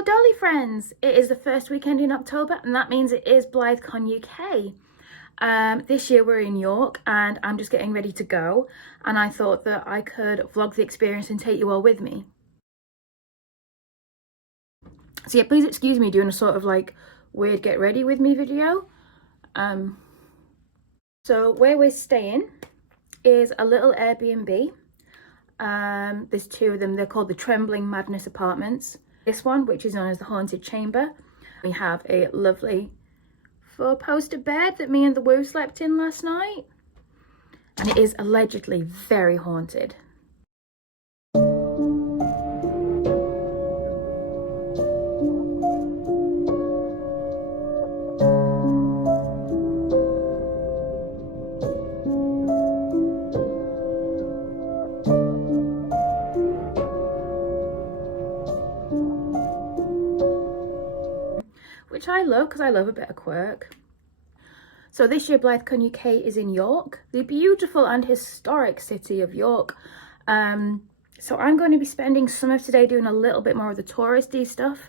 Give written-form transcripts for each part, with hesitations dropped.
Hello Dolly friends, it is the first weekend in October and that means it is Blythecon UK. This year we're in York and I'm just getting ready to go, and I thought that I could vlog the experience and take you all with me. So yeah, please excuse me doing a sort of like weird get ready with me video. So where we're staying is a little Airbnb. There's two of them. They're called the Trembling Madness Apartments. This one, which is known as the Haunted Chamber. We have a lovely 4-poster bed that me and the Woo slept in last night, and it is allegedly very haunted. Which I love because I love a bit of quirk. So this year Blythecon UK is in York, the beautiful and historic city of York. So I'm going to be spending some of today doing a little bit more of the touristy stuff,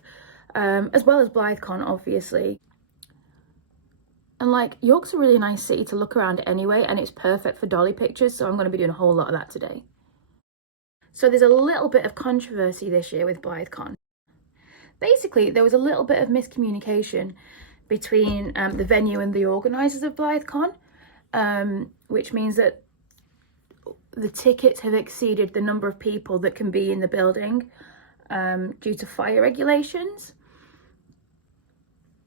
as well as Blythecon obviously. And like, York's a really nice city to look around anyway, and it's perfect for dolly pictures, so I'm going to be doing a whole lot of that today. So there's a little bit of controversy this year with Blythecon. Basically, there was a little bit of miscommunication between the venue and the organisers of Blythecon, which means that the tickets have exceeded the number of people that can be in the building due to fire regulations.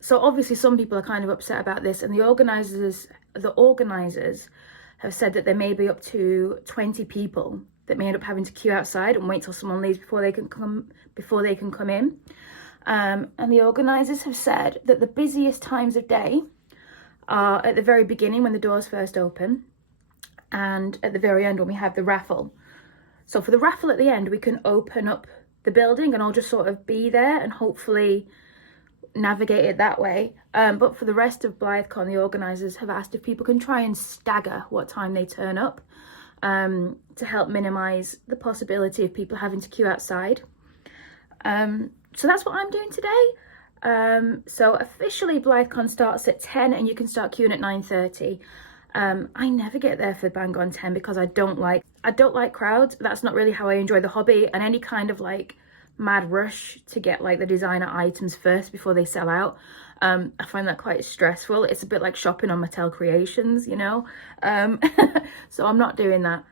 So obviously some people are kind of upset about this, and the organisers have said that there may be up to 20 people that may end up having to queue outside and wait till someone leaves before they can come in. And the organisers have said that the busiest times of day are at the very beginning when the doors first open, and at the very end when we have the raffle. So for the raffle at the end, we can open up the building and I'll just sort of be there and hopefully navigate it that way. But for the rest of Blythecon, the organisers have asked if people can try and stagger what time they turn up, to help minimise the possibility of people having to queue outside. So that's what I'm doing today. So officially Blythecon starts at 10 and you can start queuing at 9:30. I never get there for bang on 10 because I don't like crowds. That's not really how I enjoy the hobby, and any kind of like mad rush to get like the designer items first before they sell out. I find that quite stressful. It's a bit like shopping on Mattel Creations, you know. So I'm not doing that.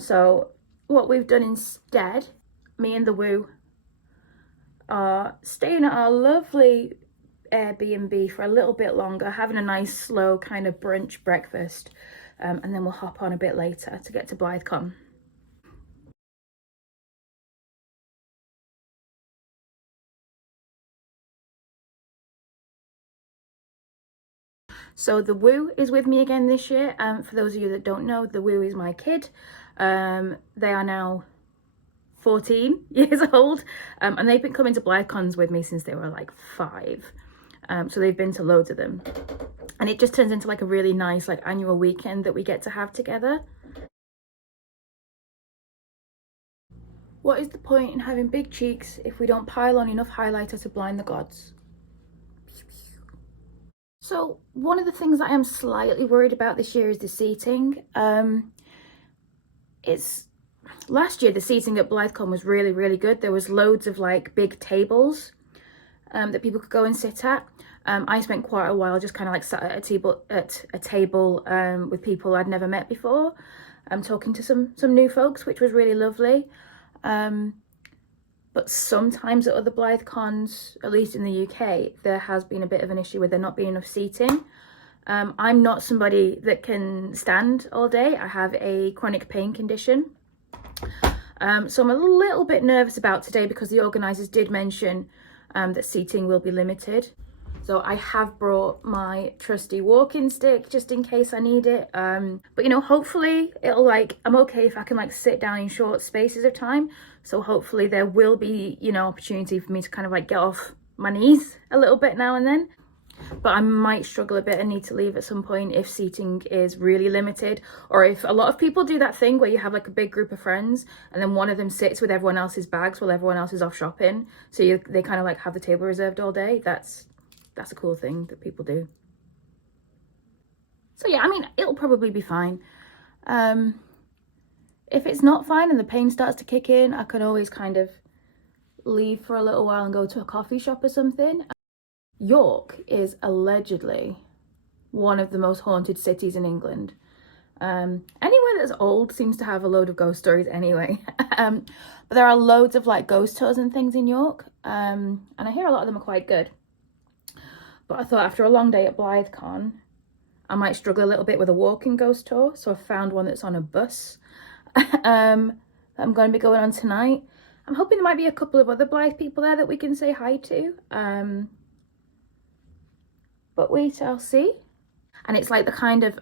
So what we've done instead, me and the Woo are staying at our lovely Airbnb for a little bit longer, having a nice slow kind of brunch breakfast, and then we'll hop on a bit later to get to Blythecon. So the Woo is with me again this year. For those of you that don't know, the Woo is my kid. They are now 14 years old, and they've been coming to Blythecons with me since they were like 5. So they've been to loads of them, and it just turns into like a really nice like annual weekend that we get to have together. What is the point in having big cheeks if we don't pile on enough highlighter to blind the gods? So one of the things that I am slightly worried about this year is the seating. Last year the seating at Blythecon was really good. There was loads of like big tables that people could go and sit at. I spent quite a while just kind of like sat at a table with people I'd never met before, talking to some new folks, which was really lovely. But sometimes at other Blythecons, at least in the UK, there has been a bit of an issue with there not being enough seating. I'm not somebody that can stand all day. I have a chronic pain condition. So I'm a little bit nervous about today because the organisers did mention that seating will be limited. So I have brought my trusty walking stick just in case I need it. But you know, hopefully it'll I'm okay if I can sit down in short spaces of time. So hopefully there will be, you know, opportunity for me to kind of get off my knees a little bit now and then. but I might struggle a bit and need to leave at some point if seating is really limited, or if a lot of people do that thing where you have like a big group of friends and then one of them sits with everyone else's bags while everyone else is off shopping, so they kind of like have the table reserved all day. That's a cool thing that people do. So yeah, I mean, it'll probably be fine. If it's not fine and the pain starts to kick in, I can always kind of leave for a little while and go to a coffee shop or something. York is allegedly one of the most haunted cities in England. Anywhere that's old seems to have a load of ghost stories anyway. But there are loads of like ghost tours and things in York, and I hear a lot of them are quite good. But I thought after a long day at Blythecon, I might struggle a little bit with a walking ghost tour, so I found one that's on a bus that I'm going to be going on tonight. I'm hoping there might be a couple of other Blythe people there that we can say hi to, but we shall see. And it's like the kind of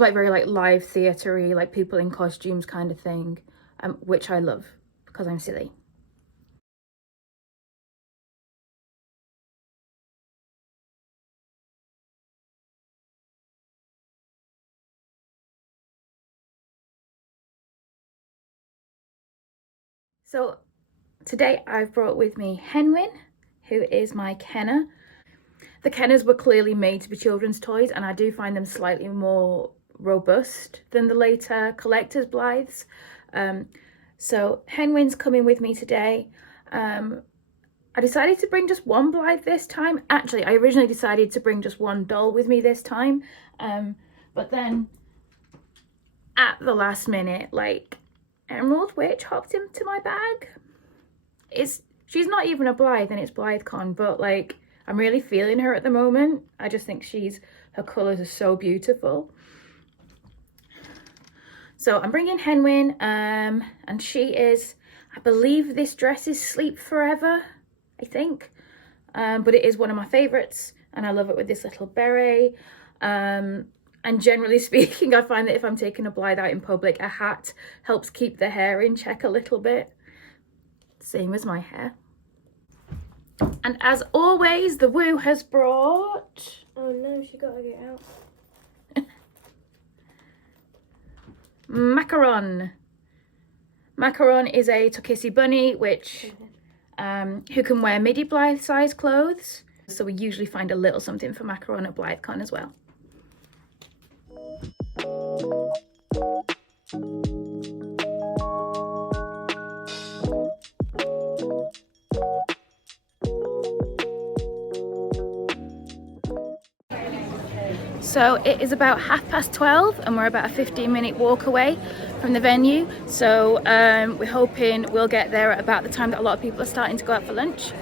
like very like live theatre-y, like people in costumes kind of thing, which I love because I'm silly. So today I've brought with me Henwin, who is my Kenner. The Kenners were clearly made to be children's toys, and I do find them slightly more robust than the later collector's Blythes. So Henwin's coming with me today. I decided to bring just one Blythe this time. Actually, I originally decided to bring just one doll with me this time. But then at the last minute, like, Emerald Witch hopped into my bag. She's not even a Blythe and it's Blythecon, but like, I'm really feeling her at the moment. I just think her colours are so beautiful. So I'm bringing Henwin, and she is, I believe this dress is Sleep Forever, I think. But it is one of my favourites, and I love it with this little beret. And generally speaking, I find that if I'm taking a Blythe out in public, a hat helps keep the hair in check a little bit. Same as my hair. And as always, the Woo has brought... Oh no, she gotta get out. Macaron. Macaron is a Tokisi bunny, which who can wear midi Blythe size clothes. So we usually find a little something for Macaron at Blythecon as well. So it is about 12:30 and we're about a 15-minute walk away from the venue. So we're hoping we'll get there at about the time that a lot of people are starting to go out for lunch.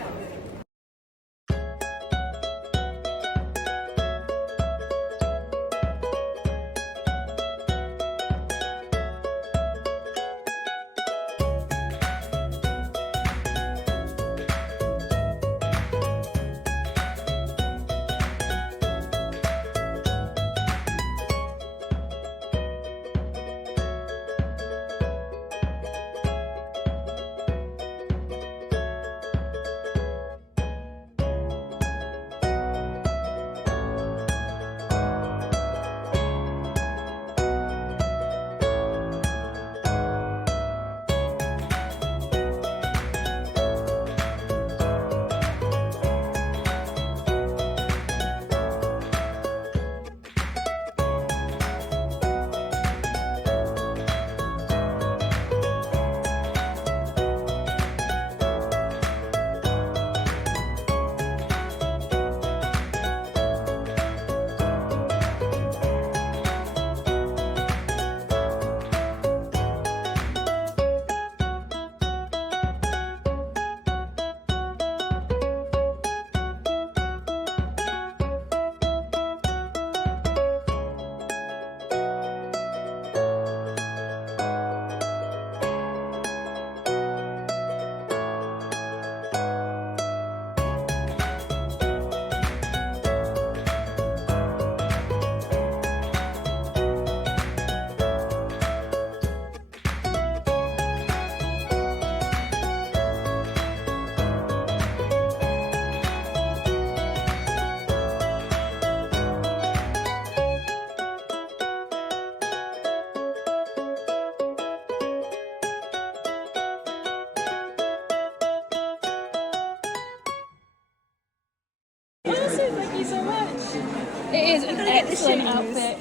It is an excellent outfit.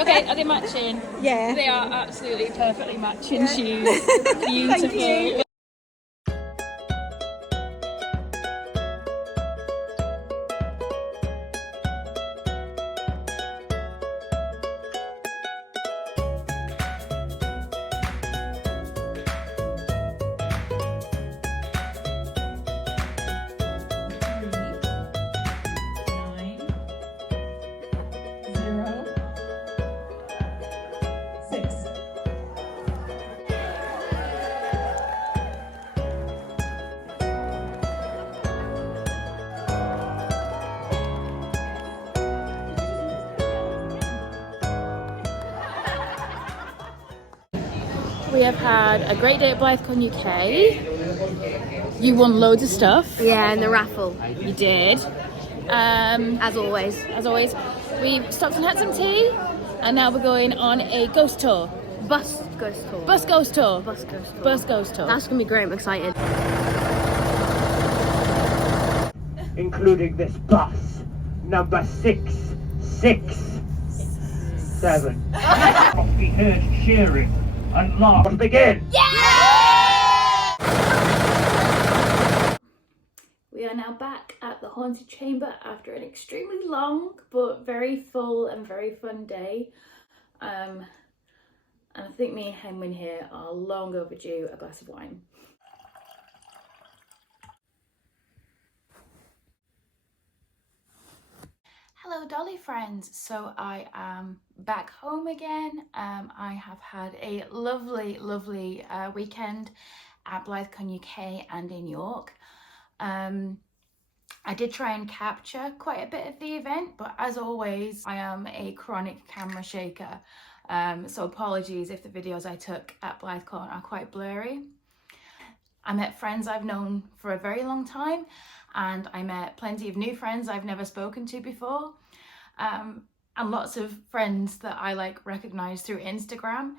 Okay, are they matching? Yeah. They are absolutely perfectly matching shoes. Beautiful. We have had a great day at Blythecon UK. You won loads of stuff. Yeah, and the raffle. You did. As always. As always, we stopped and had some tea, and now we're going on a ghost tour. Bus ghost tour. Bus ghost tour. Bus ghost tour. Bus ghost tour. That's going to be great, I'm excited. Including this bus, number 667. Must be heard cheering and laughter. Begin! We are now back at the Haunted Chamber after an extremely long but very full and very fun day. And I think me and Henwin here are long overdue a glass of wine. Hello Dolly friends, so I am back home again. I have had a lovely weekend at Blythecon UK and in York. I did try and capture quite a bit of the event, but as always I am a chronic camera shaker, so apologies if the videos I took at Blythecon are quite blurry. I met friends I've known for a very long time, and I met plenty of new friends I've never spoken to before, and lots of friends that I recognize through Instagram.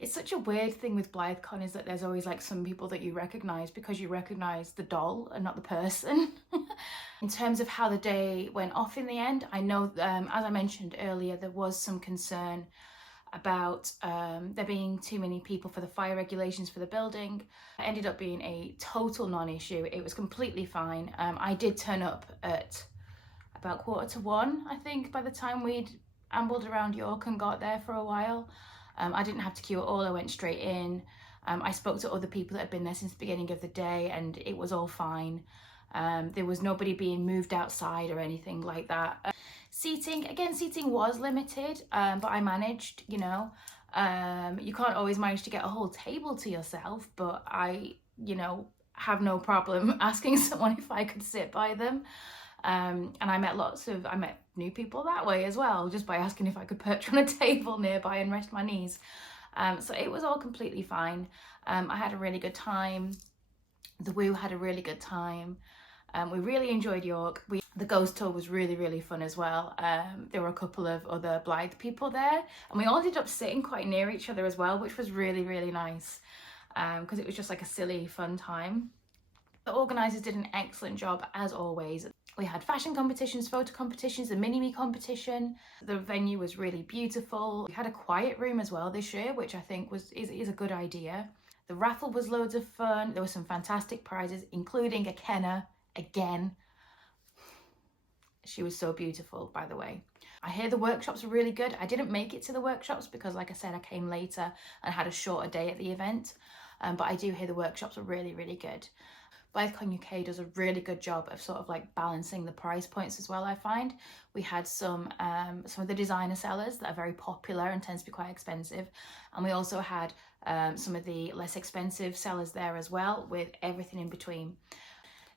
It's such a weird thing with Blythecon is that there's always some people that you recognize because you recognize the doll and not the person. In terms of how the day went off in the end, I know as I mentioned earlier, there was some concern about there being too many people for the fire regulations for the building. It ended up being a total non-issue. It was completely fine. I did turn up at about 1:45, I think, by the time we'd ambled around York and got there for a while. I didn't have to queue at all. I went straight in. I spoke to other people that had been there since the beginning of the day, and it was all fine. There was nobody being moved outside or anything like that. Seating was limited, but I managed, you know. You can't always manage to get a whole table to yourself, but I, have no problem asking someone if I could sit by them. And I met new people that way as well, just by asking if I could perch on a table nearby and rest my knees. So it was all completely fine. I had a really good time. The Woo had a really good time. We really enjoyed York. The ghost tour was really fun as well. There were a couple of other Blythe people there, and we all ended up sitting quite near each other as well, which was really nice, because it was just a silly fun time. The organisers did an excellent job as always. We had fashion competitions, photo competitions, a mini-me competition. The venue was really beautiful. We had a quiet room as well this year, which I think is a good idea. The raffle was loads of fun. There were some fantastic prizes, including a Kenna again. She was so beautiful, by the way. I hear the workshops were really good. I didn't make it to the workshops because, like I said, I came later and had a shorter day at the event. But I do hear the workshops were really good. Blythecon UK does a really good job of sort of balancing the price points as well, I find. We had some of the designer sellers that are very popular and tends to be quite expensive. And we also had some of the less expensive sellers there as well, with everything in between.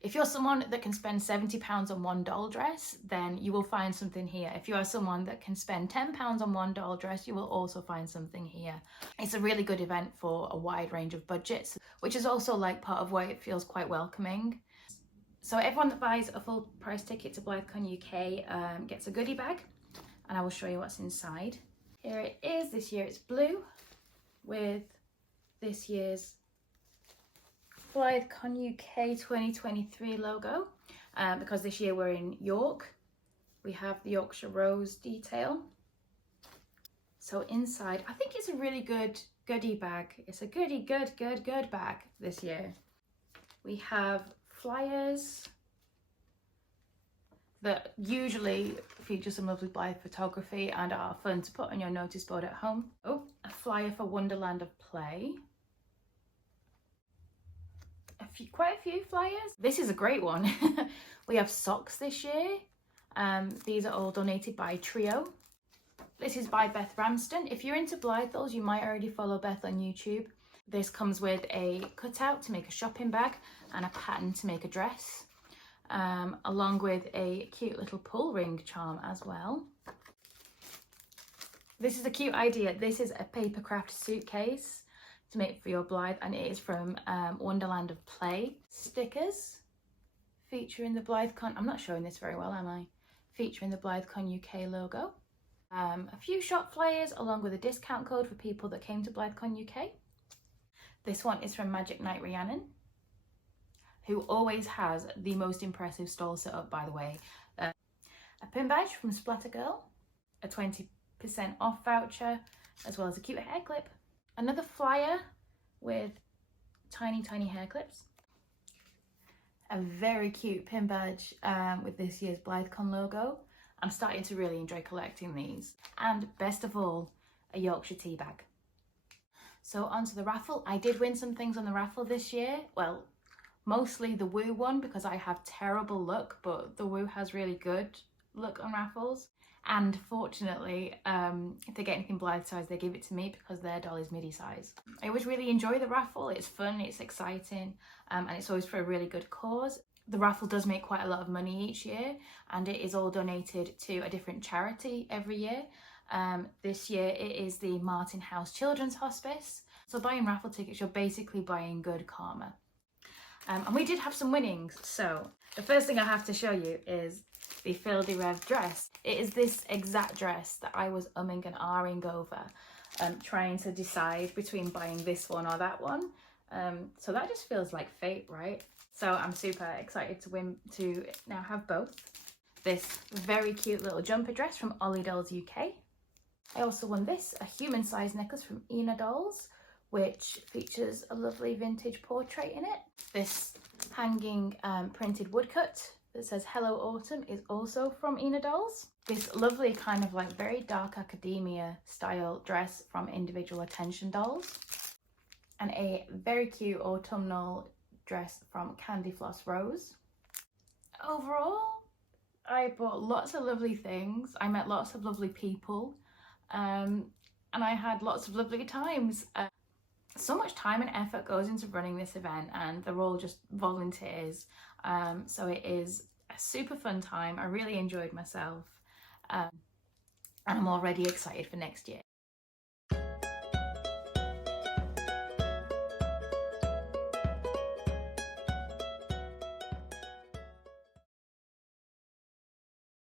If you're someone that can spend £70 on one doll dress, then you will find something here. If you are someone that can spend £10 on one doll dress, you will also find something here. It's a really good event for a wide range of budgets, which is also part of why it feels quite welcoming. So everyone that buys a full price ticket to Blythecon UK gets a goodie bag, and I will show you what's inside. Here it is. This year it's blue with this year's Blythecon UK 2023 logo, because this year we're in York. We have the Yorkshire Rose detail. So inside, I think it's a really good goodie bag. It's a good bag this year. We have flyers that usually feature some lovely Blythe photography and are fun to put on your notice board at home. Oh, a flyer for Wonderland of Play. Quite a few flyers. This is a great one. We have socks this year. These are all donated by Trio. This is by Beth Ramsden. If you're into Blythe dolls, you might already follow Beth on YouTube. This comes with a cutout to make a shopping bag and a pattern to make a dress, along with a cute little pull ring charm as well. This is a cute idea. This is a paper craft suitcase to make for your Blythe, and it is from Wonderland of Play. Stickers featuring the Blythecon, I'm not showing this very well, am I? Featuring the Blythecon UK logo. A few shop flyers along with a discount code for people that came to Blythecon UK. This one is from Magic Knight Rhiannon, who always has the most impressive stall set up, by the way. A pin badge from Splatter Girl, a 20% off voucher, as well as a cute hair clip. Another flyer with tiny hair clips. A very cute pin badge with this year's Blythecon logo. I'm starting to really enjoy collecting these. And best of all, a Yorkshire tea bag. So onto the raffle. I did win some things on the raffle this year. Well, mostly the Woo one because I have terrible luck, but the Woo has really good luck on raffles. And fortunately, if they get anything Blythe size, they give it to me because their doll is midi size. I always really enjoy the raffle. It's fun, it's exciting, and it's always for a really good cause. The raffle does make quite a lot of money each year, and it is all donated to a different charity every year. This year it is the Martin House Children's Hospice. So buying raffle tickets, you're basically buying good karma. And we did have some winnings. So the first thing I have to show you is the Fildy Rev dress. It is this exact dress that I was umming and ahhing over, trying to decide between buying this one or that one. So that just feels like fate, right? So I'm super excited to now have both. This very cute little jumper dress from Ollie Dolls UK. I also won this, a human size necklace from Ina Dolls, which features a lovely vintage portrait in it. This hanging printed woodcut that says Hello Autumn is also from Ina Dolls. This lovely kind of like very dark academia style dress from Individual Attention Dolls. And a very cute autumnal dress from Candy Floss Rose. Overall, I bought lots of lovely things. I met lots of lovely people, and I had lots of lovely times. So much time and effort goes into running this event, and they're all just volunteers. So it is a super fun time. I really enjoyed myself, and I'm already excited for next year.